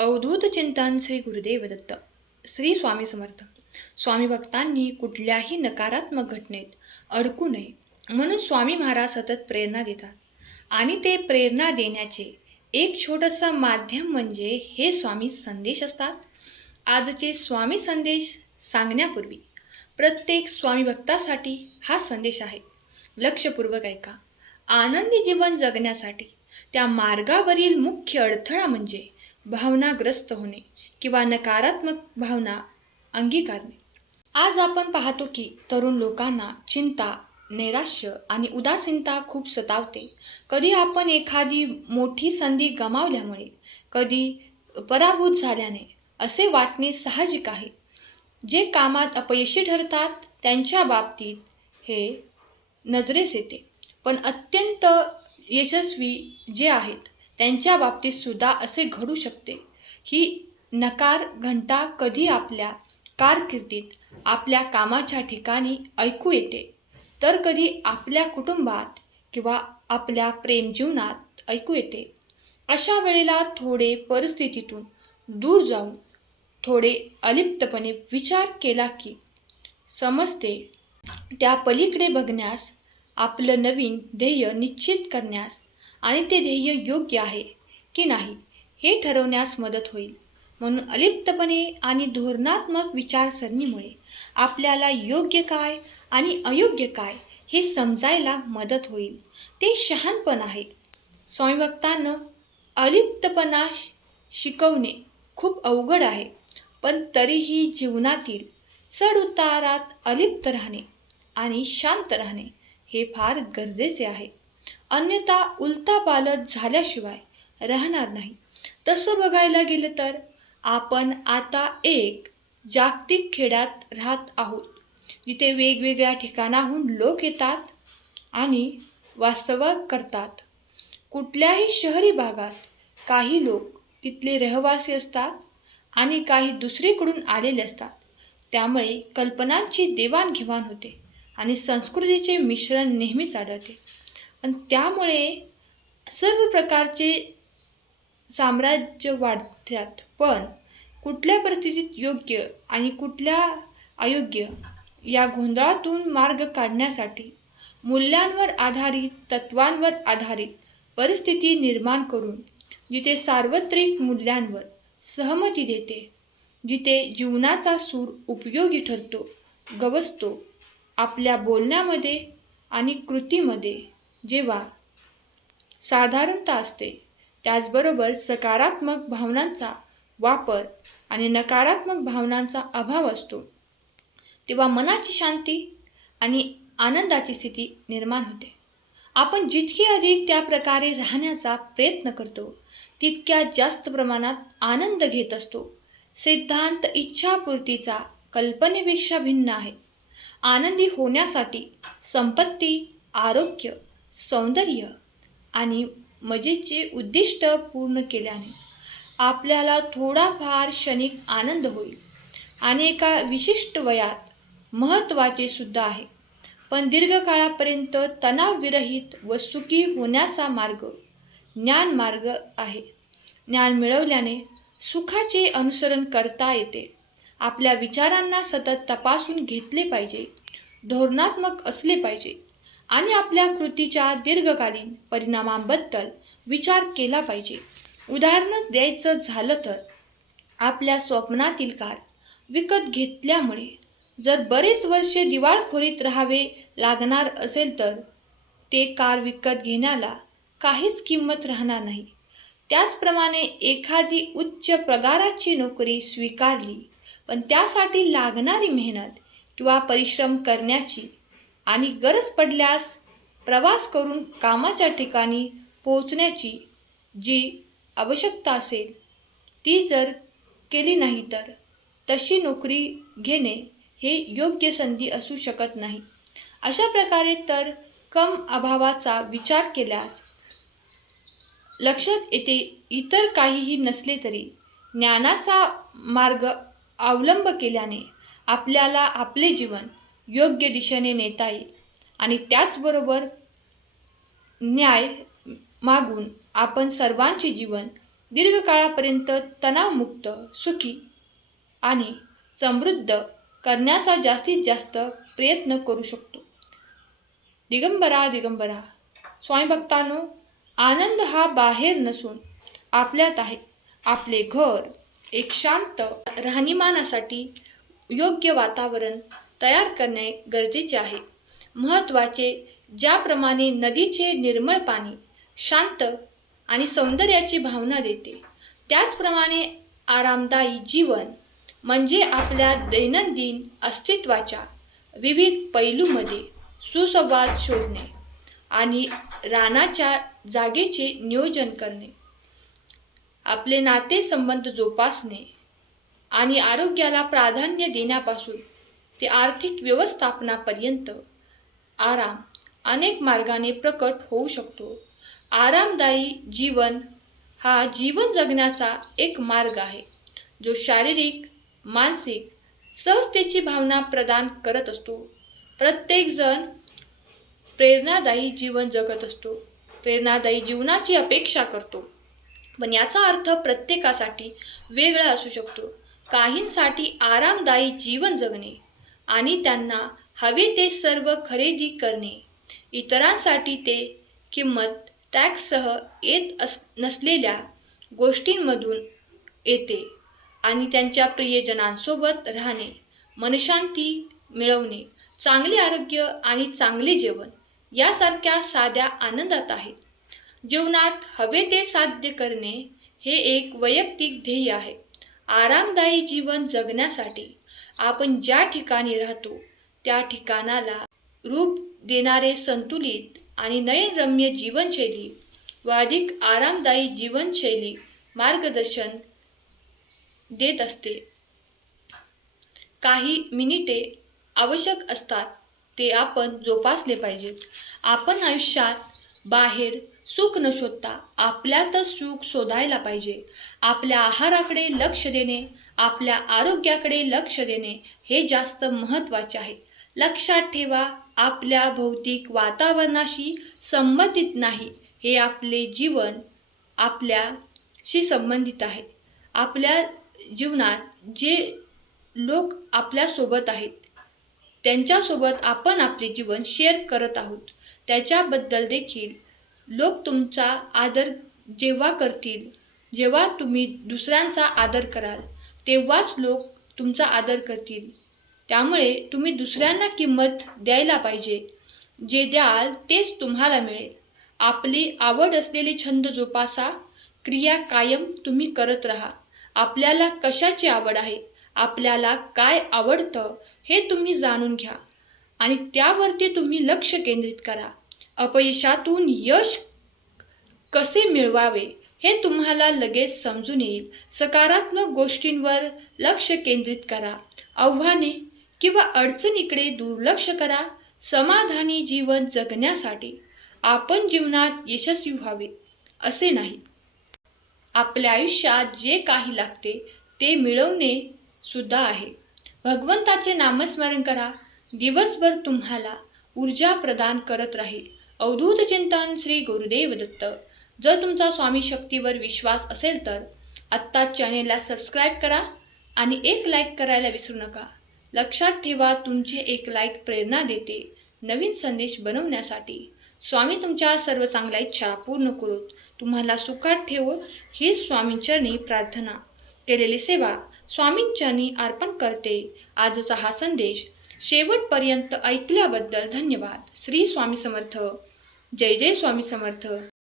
अवधूत चिंतन श्री गुरुदेव दत्त. श्री स्वामी समर्थ. स्वामी भक्तांनी कुठल्याही नकारात्मक घटनेत अडकू नये म्हणून स्वामी महाराज सतत प्रेरणा देतात. आणि ते प्रेरणा देण्याचे एक छोटंसं माध्यम म्हणजे हे स्वामी संदेश असतात. आजचे स्वामी संदेश सांगण्यापूर्वी प्रत्येक स्वामी भक्तासाठी हा संदेश आहे. लक्षपूर्वक ऐका. आनंदी जीवन जगण्यासाठी त्या मार्गावरील मुख्य अडथळा म्हणजे भावनाग्रस्त होणे किंवा नकारात्मक भावना अंगीकारणे. आज आपण पाहतो की तरुण लोकांना चिंता, नैराश्य आणि उदासीनता खूप सतावते. कधी आपण एखादी मोठी संधी गमावल्यामुळे, कधी पराभूत झाल्याने असे वाटणे साहजिक आहे. जे कामात अपयशी ठरतात त्यांच्या बाबतीत हे नजरेस येते, पण अत्यंत यशस्वी जे आहेत त्यांच्या बाबतीत सुद्धा असे घडू शकते. ही नकार घंटा कधी आपल्या कारकिर्दीत, आपल्या कामाच्या ठिकाणी ऐकू येते, तर कधी आपल्या कुटुंबात किंवा आपल्या प्रेमजीवनात ऐकू येते. अशा वेळेला थोडे परिस्थितीतून दूर जाऊन थोडे अलिप्तपणे विचार केला की समजते. त्या पलीकडे बघण्यास, आपलं नवीन ध्येय निश्चित करण्यास आणि ते ध्येय योग्य आहे की नाही हे ठरवण्यास मदत होईल. म्हणून अलिप्तपणे आणि धोरणात्मक विचारसरणीमुळे आपल्याला योग्य काय आणि अयोग्य काय हे समजायला मदत होईल. ते शहाणपण आहे. स्वामी भक्तांनो, अलिप्तपणा शिकवणे खूप अवघड आहे, पण तरीही जीवनातील चढउतारात अलिप्त राहणे आणि शांत राहणे हे फार गरजेचे आहे. अन्यथा उलथापालथ झाल्याशिवाय राहणार नाही. तसं बघायला गेलं तर आपण आता एक जागतिक खेड्यात राहत आहोत, जिथे वेगवेगळ्या ठिकाणाहून लोक येतात आणि वास्तव्य करतात. कुठल्याही शहरी भागात काही लोक तिथले रहिवासी असतात आणि काही दुसरीकडून आलेले असतात. त्यामुळे कल्पनांची देवाणघेवाण होते आणि संस्कृतीचे मिश्रण नेहमीच आढळते. आणि त्यामुळे सर्व प्रकारचे साम्राज्य वाढतात. पण कुठल्या परिस्थितीत योग्य आणि कुठल्या अयोग्य या गोंधळातून मार्ग काढण्यासाठी मूल्यांवर आधारित, तत्वांवर आधारित परिस्थिती निर्माण करून, जिथे सार्वत्रिक मूल्यांवर सहमती देते, जिथे जीवनाचा सूर उपयोगी ठरतो, गवसतो, आपल्या बोलण्यामध्ये आणि कृतीमध्ये जेव्हा साधारणता असते, त्याचबरोबर सकारात्मक भावनांचा वापर आणि नकारात्मक भावनांचा अभाव असतो, तेव्हा मनाची शांती आणि आनंदाची स्थिती निर्माण होते. आपण जितके अधिक त्या प्रकारे राहण्याचा प्रयत्न करतो, तितक्या जास्त प्रमाणात आनंद घेत असतो. सिद्धांत इच्छापूर्तीचा कल्पनेपेक्षा भिन्न आहे. आनंदी होण्यासाठी संपत्ती, आरोग्य, सौंदर्य आणि मजेचे उद्दिष्ट पूर्ण केल्याने आपल्याला थोडाफार क्षणिक आनंद होईल आणि एका विशिष्ट वयात महत्त्वाचे सुद्धा आहे. पण दीर्घकाळापर्यंत तणावविरहित व सुखी होण्याचा मार्ग ज्ञानमार्ग आहे. ज्ञान मिळवल्याने सुखाचे अनुसरण करता येते. आपल्या विचारांना सतत तपासून घेतले पाहिजे, धोरणात्मक असले पाहिजे आणि आपल्या कृतीच्या दीर्घकालीन परिणामांबद्दल विचार केला पाहिजे. उदाहरणच द्यायचं झालं तर, आपल्या स्वप्नातील कार विकत घेतल्यामुळे जर बरेच वर्षे दिवाळखोरीत राहावे लागणार असेल तर ते कार विकत घेण्याला काहीच किंमत राहणार नाही. त्याचप्रमाणे एखादी उच्च पगाराची नोकरी स्वीकारली, पण त्यासाठी लागणारी मेहनत किंवा परिश्रम करण्याची आणि गरज पडल्यास प्रवास करून कामाच्या ठिकाणी पोहोचण्याची जी आवश्यकता असेल, ती जर केली नाही तर तशी नोकरी घेणे हे योग्य संधी असू शकत नाही. अशा प्रकारे तर कम अभावाचा विचार केल्यास लक्षात येते, इतर काहीही नसले तरी ज्ञानाचा मार्ग अवलंब केल्याने आपल्याला आपले जीवन योग्य दिशेने नेता येईल. आणि त्याचबरोबर न्याय मागून आपण सर्वांचे जीवन दीर्घकाळापर्यंत तणावमुक्त, सुखी आणि समृद्ध करण्याचा जास्तीत जास्त प्रयत्न करू शकतो. दिगंबरा दिगंबरा. स्वामी भक्तांनो, आनंद हा बाहेर नसून आपल्यात आहे. आपले घर एक शांत राहणीमानासाठी योग्य वातावरण तयार करणे गरजेचे आहे. महत्त्वाचे, ज्याप्रमाणे नदीचे निर्मळ पाणी शांत आणि सौंदर्याची भावना देते, त्याचप्रमाणे आरामदायी जीवन म्हणजे आपल्या दैनंदिन अस्तित्वाच्या विविध पैलूंमध्ये सुसंवाद शोधणे आणि राहण्याच्या जागेचे नियोजन करणे. आपले नातेसंबंध जोपासणे आणि आरोग्याला प्राधान्य देण्यापासून ते आर्थिक व्यवस्थापनापर्यंत आराम अनेक मार्गाने प्रकट होऊ शकतो. आरामदायी जीवन हा जीवन जगण्याचा एक मार्ग आहे, जो शारीरिक, मानसिक सहजतेची भावना प्रदान करत असतो. प्रत्येकजण प्रेरणादायी जीवन जगत असतो, प्रेरणादायी जीवनाची अपेक्षा करतो, पण याचा अर्थ प्रत्येकासाठी वेगळा असू शकतो. काहींसाठी आरामदायी जीवन जगणे आणि त्यांना हवे ते सर्व खरेदी करणे, इतरांसाठी ते किंमत टॅक्ससह येत नसलेल्या गोष्टींमधून येते आणि त्यांच्या प्रियजनांसोबत राहणे, मनशांती मिळवणे, चांगले आरोग्य आणि चांगले जेवण यासारख्या साध्या आनंदात आहेत. जीवनात हवे ते साध्य करणे हे एक वैयक्तिक ध्येय आहे. आरामदायी जीवन जगण्यासाठी आपण ज्या ठिकाणी राहतो त्या ठिकाणाला रूप देणारे संतुलित आणि नयनरम्य जीवनशैली व अधिक आरामदायी जीवनशैली मार्गदर्शन देत असते. काही मिनिटे आवश्यक असतात, ते आपण जोपासले पाहिजेत. आपण आयुष्यात बाहेर सुख न शोधता आपल्यातच सुख शोधायला पाहिजे. आपल्या आहाराकडे लक्ष देणे, आपल्या आरोग्याकडे लक्ष देणे हे जास्त महत्त्वाचे आहे. लक्षात ठेवा, आपल्या भौतिक वातावरणाशी संबंधित नाही, हे आपले जीवन आपल्याशी संबंधित आहे. आपल्या जीवनात जे लोक आपल्यासोबत आहेत त्यांच्यासोबत आपण आपले जीवन शेअर करत आहोत, त्याच्याबद्दल देखील लोक तुमचा आदर जेव्हा करतील, जेव्हा तुम्ही दुसऱ्यांचा आदर कराल तेव्हाच लोक तुमचा आदर करतील. त्यामुळे तुम्ही दुसऱ्यांना किंमत द्यायला पाहिजे. जे द्याल तेच तुम्हाला मिळेल. आपली आवड असलेले छंद जोपासा, क्रिया कायम तुम्ही करत राहा. आपल्याला कशाची आवड आहे, आपल्याला काय आवडतं हे तुम्ही जाणून घ्या आणि त्यावरती तुम्ही लक्ष केंद्रित करा. अपयशातून यश कसे मिळवावे हे तुम्हाला लगेच समजून येईल. सकारात्मक गोष्टींवर लक्ष केंद्रित करा. आव्हाने किंवा अडचणीकडे दुर्लक्ष करा. समाधानी जीवन जगण्यासाठी आपण जीवनात यशस्वी व्हावे असे नाही, आपल्या आयुष्यात जे काही लागते ते मिळवणे सुद्धा आहे. भगवंताचे नामस्मरण करा. दिवसभर तुम्हाला ऊर्जा प्रदान करत राहील. अवधूत चिंतन श्री गुरुदेव दत्त. जर तुमचा स्वामी शक्तीवर विश्वास असेल तर आत्ताच चॅनेलला सबस्क्राईब करा आणि एक लाईक करायला विसरू नका. लक्षात ठेवा, तुमचे एक लाईक प्रेरणा देते नवीन संदेश बनवण्यासाठी. स्वामी तुमच्या सर्व चांगल्या इच्छा पूर्ण करून तुम्हाला सुखात ठेवो हीच स्वामींचरणी प्रार्थना. केलेली सेवा स्वामींचरणी अर्पण करते. आजचा हा संदेश शेवटपर्यंत ऐकल्याबद्दल धन्यवाद. श्री स्वामी समर्थ. जय जय स्वामी समर्थ.